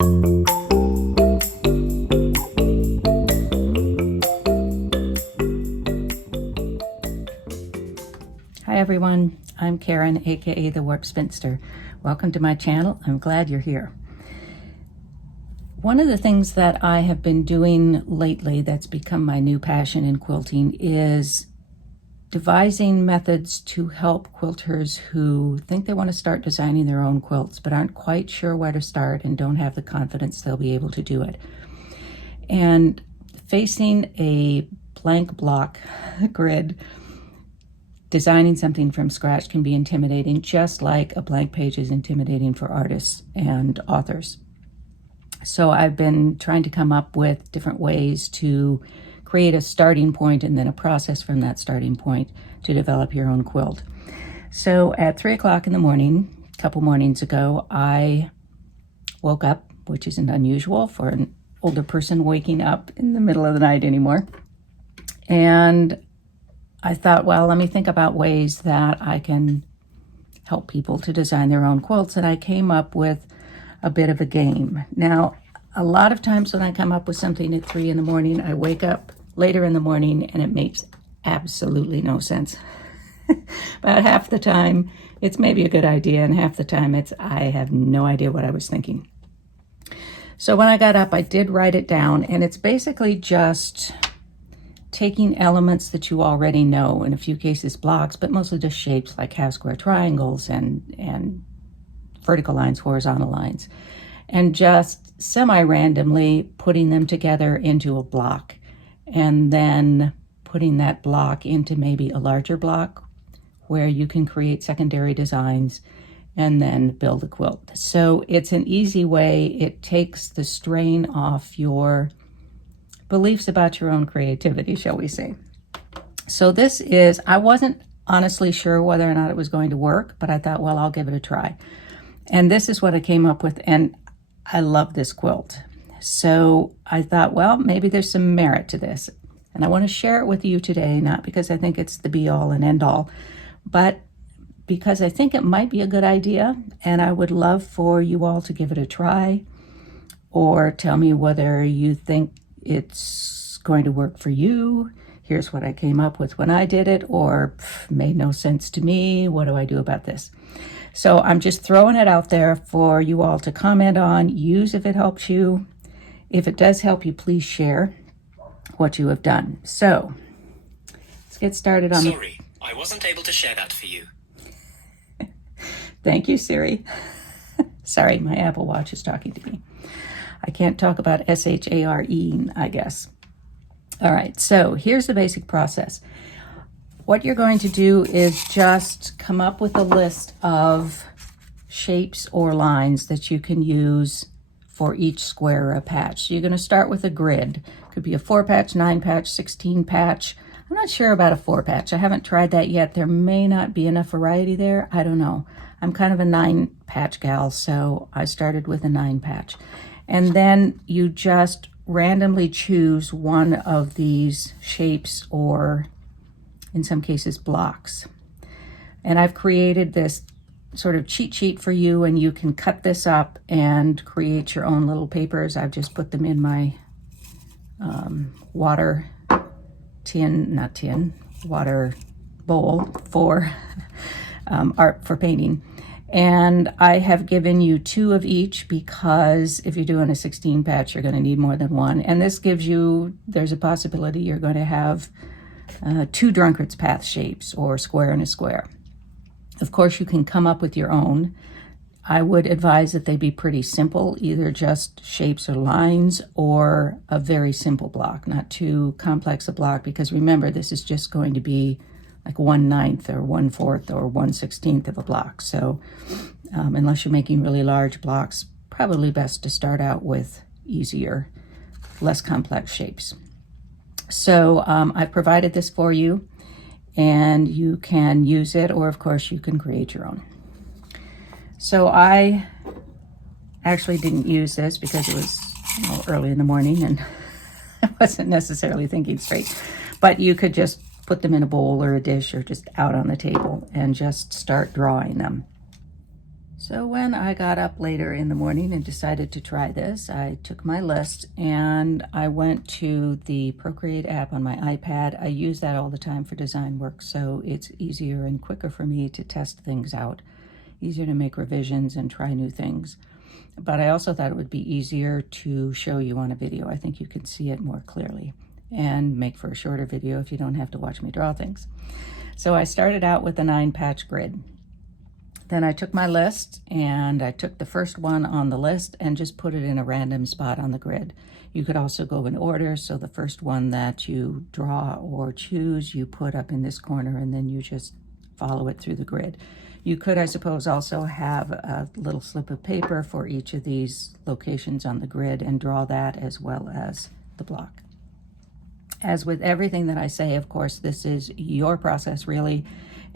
Hi everyone, I'm Karen, aka the Warp Spinster. Welcome to my channel. I'm glad you're here. One of the things that I have been doing lately that's become my new passion in quilting is devising methods to help quilters who think they want to start designing their own quilts but aren't quite sure where to start and don't have the confidence they'll be able to do it. And facing a blank block grid, designing something from scratch can be intimidating, just like a blank page is intimidating for artists and authors. So I've been trying to come up with different ways to create a starting point and then a process from that starting point to develop your own quilt. So at 3 o'clock in the morning, a couple mornings ago, I woke up, which isn't unusual for an older person waking up in the middle of the night anymore. And I thought, well, let me think about ways that I can help people to design their own quilts. And I came up with a bit of a game. Now, a lot of times when I come up with something at 3 in the morning, I wake up later in the morning and it makes absolutely no sense. About half the time, it's maybe a good idea, and half the time I have no idea what I was thinking. So when I got up, I did write it down, and it's basically just taking elements that you already know, in a few cases blocks, but mostly just shapes like half square triangles and vertical lines, horizontal lines, and just semi-randomly putting them together into a block, and then putting that block into maybe a larger block where you can create secondary designs and then build a quilt. So it's an easy way. It takes the strain off your beliefs about your own creativity, shall we say. So I wasn't honestly sure whether or not it was going to work, but I thought, well, I'll give it a try. And this is what I came up with, and I love this quilt. So I thought, well, maybe there's some merit to this. And I want to share it with you today, not because I think it's the be-all and end-all, but because I think it might be a good idea, and I would love for you all to give it a try, or tell me whether you think it's going to work for you. Here's what I came up with when I did it, or made no sense to me. What do I do about this? So I'm just throwing it out there for you all to comment on, use if it helps you. If it does help you, please share what you have done. So let's get started on Sorry, I wasn't able to share that for you. Thank you, Siri. Sorry, my Apple Watch is talking to me. I can't talk about S-H-A-R-E, I guess. All right, so here's the basic process. What you're going to do is just come up with a list of shapes or lines that you can use for each square or a patch. So you're going to start with a grid. Could be a 4-patch, 9-patch, 16-patch. I'm not sure about a 4-patch. I haven't tried that yet. There may not be enough variety there. I don't know. I'm kind of a 9-patch gal, so I started with a 9-patch. And then you just randomly choose one of these shapes, or in some cases blocks. And I've created this sort of cheat sheet for you, and you can cut this up and create your own little papers. I've just put them in my water bowl for art, for painting. And I have given you 2 of each, because if you're doing a 16-patch, you're going to need more than one. And this gives you, there's a possibility you're going to have 2 drunkard's path shapes, or square and a square. Of course, you can come up with your own. I would advise that they be pretty simple, either just shapes or lines, or a very simple block, not too complex a block, because remember, this is just going to be like 1/9 or 1/4 or 1/16 of a block. So unless you're making really large blocks, probably best to start out with easier, less complex shapes. So I've provided this for you, and you can use it, or of course you can create your own. So I actually didn't use this because it was early in the morning and I wasn't necessarily thinking straight, but you could just put them in a bowl or a dish or just out on the table and just start drawing them. So when I got up later in the morning and decided to try this, I took my list and I went to the Procreate app on my iPad. I use that all the time for design work, so it's easier and quicker for me to test things out, easier to make revisions and try new things. But I also thought it would be easier to show you on a video. I think you can see it more clearly and make for a shorter video if you don't have to watch me draw things. So I started out with a 9-patch grid. Then I took my list and I took the first one on the list and just put it in a random spot on the grid. You could also go in order, so the first one that you draw or choose, you put up in this corner and then you just follow it through the grid. You could, I suppose, also have a little slip of paper for each of these locations on the grid and draw that as well as the block. As with everything that I say, of course, this is your process really,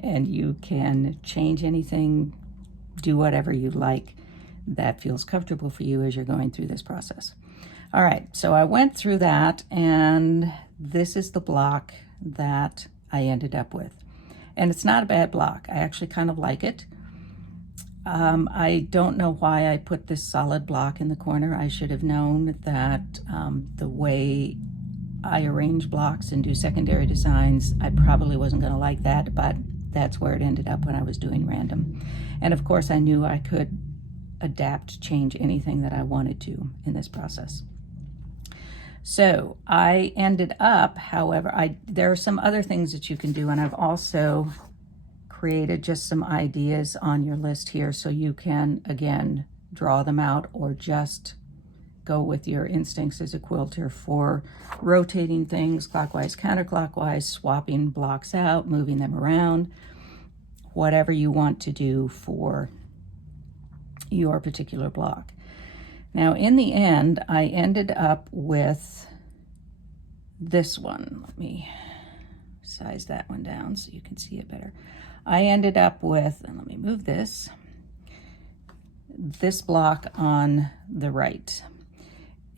and you can change anything, do whatever you like that feels comfortable for you as you're going through this process. All right, so I went through that, and this is the block that I ended up with. And it's not a bad block. I actually kind of like it. I don't know why I put this solid block in the corner. I should have known that the way I arrange blocks and do secondary designs, I probably wasn't going to like that, but that's where it ended up when I was doing random. And of course, I knew I could adapt, change anything that I wanted to in this process. So I ended up, however, there are some other things that you can do, and I've also created just some ideas on your list here so you can, again, draw them out or just go with your instincts as a quilter for rotating things clockwise, counterclockwise, swapping blocks out, moving them around, whatever you want to do for your particular block. Now, in the end, I ended up with this one. Let me size that one down so you can see it better. I ended up with, and let me move this block on the right.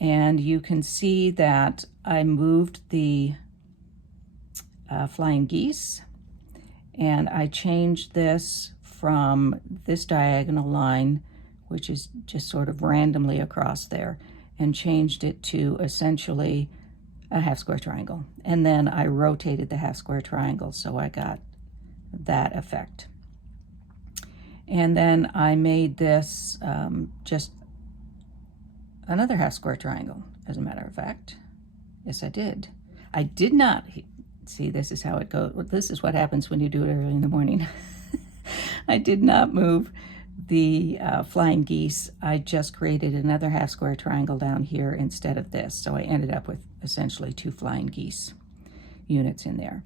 And you can see that I moved the flying geese, and I changed this from this diagonal line, which is just sort of randomly across there, and changed it to essentially a half square triangle. And then I rotated the half square triangle, so I got that effect. And then I made this just another half square triangle, as a matter of fact. Yes, I did. I did not, see, this is how it goes. This is what happens when you do it early in the morning. I did not move the flying geese. I just created another half square triangle down here instead of this. So I ended up with essentially 2 flying geese units in there.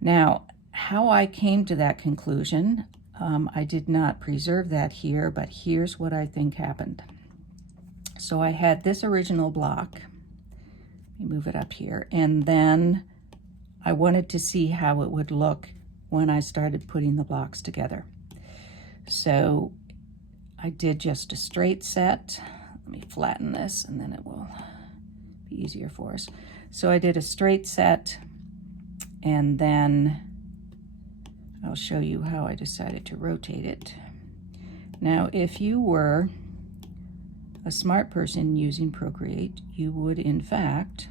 Now, how I came to that conclusion, I did not preserve that here, but here's what I think happened. So I had this original block, let me move it up here, and then I wanted to see how it would look when I started putting the blocks together. So I did just a straight set. Let me flatten this and then it will be easier for us. So I did a straight set, and then I'll show you how I decided to rotate it. Now, if you were a smart person using Procreate, you would in fact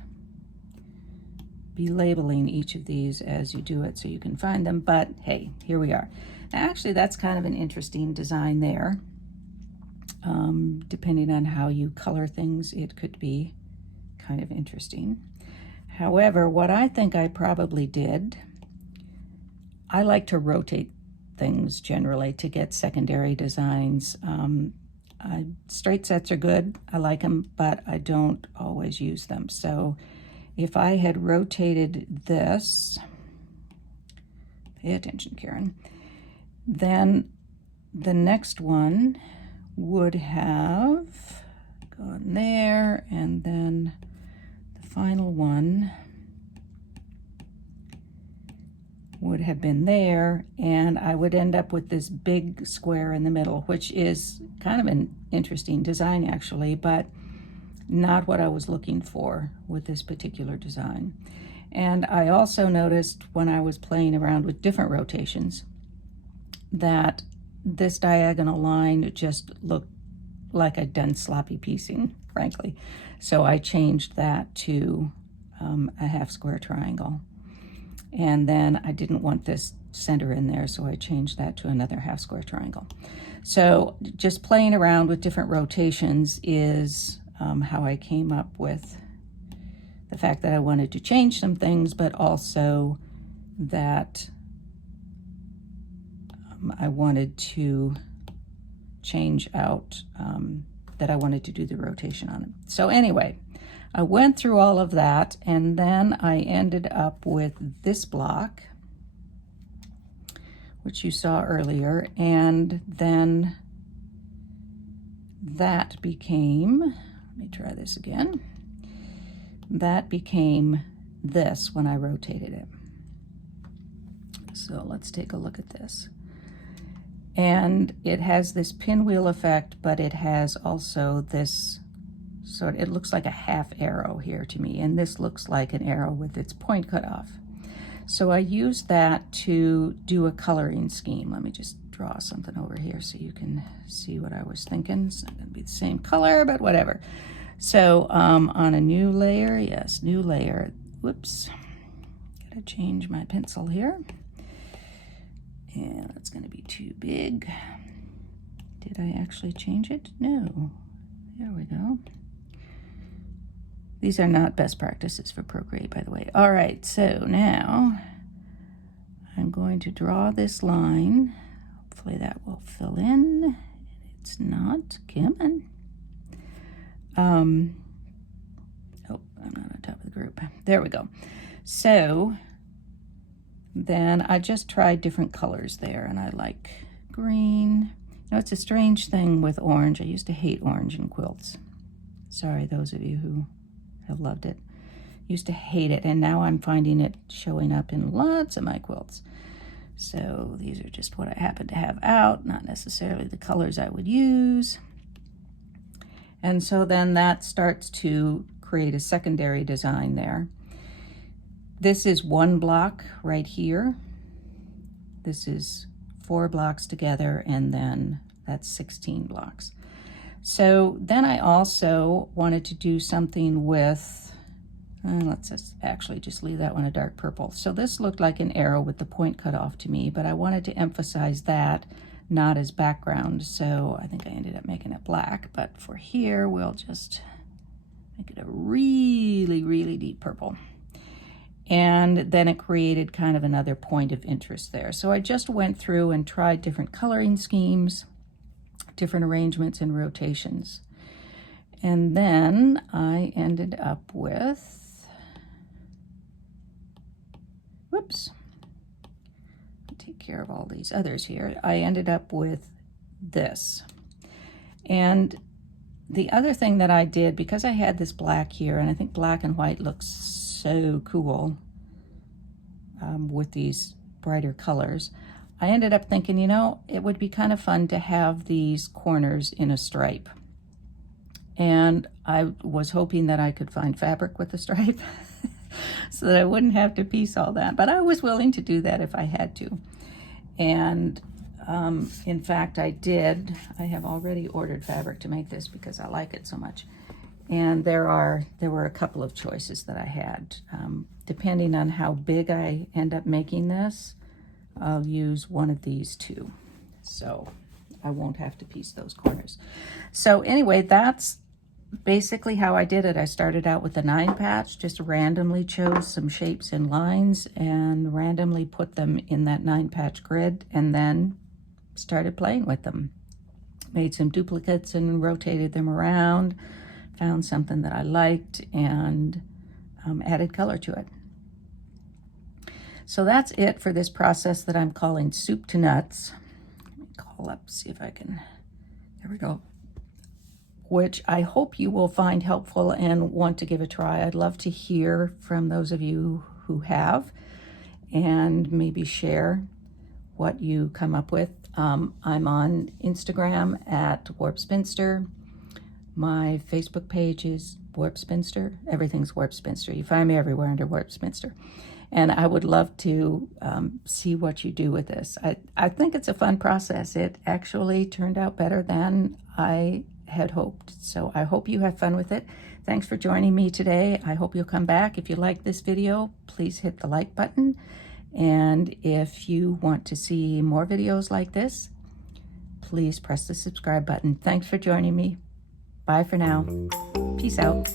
be labeling each of these as you do it so you can find them, but hey, here we are. Now, actually, that's kind of an interesting design there. Depending on how you color things, it could be kind of interesting. However, what I think I probably did, I like to rotate things generally to get secondary designs. Straight sets are good, I like them, but I don't always use them. So if I had rotated this, pay attention, Karen, then the next one would have gone there, and then the final one would have been there, and I would end up with this big square in the middle, which is kind of an interesting design actually, but not what I was looking for with this particular design. And I also noticed when I was playing around with different rotations that this diagonal line just looked like I'd done sloppy piecing, frankly. So I changed that to a half square triangle. And then I didn't want this center in there, so I changed that to another half square triangle. So just playing around with different rotations is how I came up with the fact that I wanted to change some things, but also that I wanted to change out, that I wanted to do the rotation on it. So anyway, I went through all of that, and then I ended up with this block, which you saw earlier, and then that became, let me try this again, that became this when I rotated it. So let's take a look at this. And it has this pinwheel effect, but it has also this sort of, it looks like a half arrow here to me, and this looks like an arrow with its point cut off. So I used that to do a coloring scheme. Let me just draw something over here so you can see what I was thinking. It's not gonna be the same color, but whatever. So on a new layer, yes, new layer, whoops, gotta change my pencil here. And that's gonna be too big. Did I actually change it? No, there we go. These are not best practices for Procreate, by the way. All right, so now I'm going to draw this line. Hopefully that will fill in. It's not, Kim. Oh, I'm not on top of the group. There we go. So then I just tried different colors there, and I like green. You know, it's a strange thing with orange. I used to hate orange in quilts. Sorry, those of you who have loved it. Used to hate it, and now I'm finding it showing up in lots of my quilts. So these are just what I happen to have out, not necessarily the colors I would use. And so then that starts to create a secondary design there. This is one block right here. This is 4 blocks together, and then that's 16 blocks. So then I also wanted to do something with, let's just actually just leave that one a dark purple. So this looked like an arrow with the point cut off to me, but I wanted to emphasize that, not as background. So I think I ended up making it black, but for here, we'll just make it a really, really deep purple. And then it created kind of another point of interest there. So I just went through and tried different coloring schemes, different arrangements and rotations. And then I ended up with, whoops, take care of all these others here. I ended up with this. And the other thing that I did, because I had this black here, and I think black and white looks so cool with these brighter colors, I ended up thinking, you know, it would be kind of fun to have these corners in a stripe. And I was hoping that I could find fabric with the stripe so that I wouldn't have to piece all that. But I was willing to do that if I had to. And in fact, I did. I have already ordered fabric to make this because I like it so much. And there were a couple of choices that I had. Depending on how big I end up making this, I'll use one of these two. So I won't have to piece those corners. So anyway, that's basically how I did it. I started out with the 9 patch, just randomly chose some shapes and lines and randomly put them in that 9 patch grid, and then started playing with them. Made some duplicates and rotated them around, found something that I liked, and added color to it. So that's it for this process that I'm calling Soup to Nuts. Let me call up, see if I can, there we go. Which I hope you will find helpful and want to give a try. I'd love to hear from those of you who have, and maybe share what you come up with. I'm on Instagram at Warp Spinster. My Facebook page is Warp Spinster. Everything's Warp Spinster. You find me everywhere under Warp Spinster. And I would love to see what you do with this. I think it's a fun process. It actually turned out better than I had hoped. So I hope you have fun with it. Thanks for joining me today. I hope you'll come back. If you like this video, please hit the like button. And if you want to see more videos like this, please press the subscribe button. Thanks for joining me. Bye for now. Peace out.